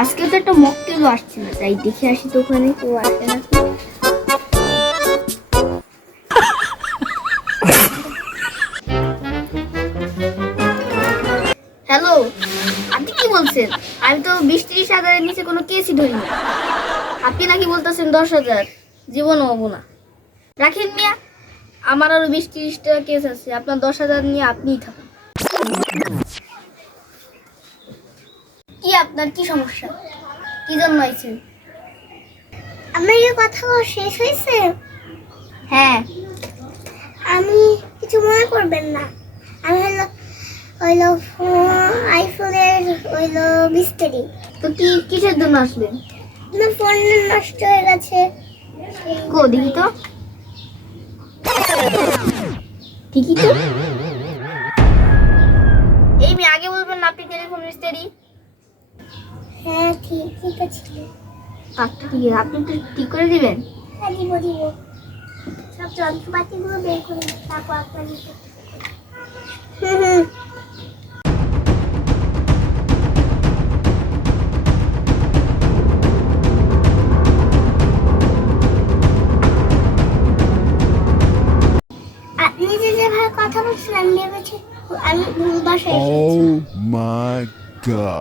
আজকে তো একটা মক্কেলও আসছে না তাই দেখে আসি তো ওখানে কেউ আসে না। হ্যালো আপনি কি বলছেন? আমি তো বিশ ত্রিশ হাজারের নিচে কোনো কেসই ধরিনি। আপনি নাকি বলতেছেন দশ হাজার, জীবনও হব না রাখেন মিয়া, আমার আরও বিশ ত্রিশটা কেস আছে, আপনার দশ হাজার নিয়ে আপনিই থাকুন। আপনার কি সমস্যা? কি জন্য হয়েছে? আমার এই কথা শেষ হয়েছে? হ্যাঁ। আমি কিছু মনে করবেন না। আমি হলো হইল আইফোনের হইল মিস্ত্রি তো কি কিসের জন্য আসলেন? আমার ফোন নষ্ট হয়ে গেছে। কো দেখি তো। ঠিকই তো। এই মেয়ে আগে বলবেন না আপনি টেলিফোন মিস্ত্রি হ্যাঁ ঠিক ঠিক আছে। আচ্ছা ঠিক আপনি একটু ঠিক করে দিবেন? হ্যাঁ দিব দিব। সব যন্ত্রপাতিগুলো বের করে তারপর আপনার হুম হুম। আপনি যে যেভাবে কথা বলছিলেন আমি ভেবেছি আমি বাসায় Oh my god.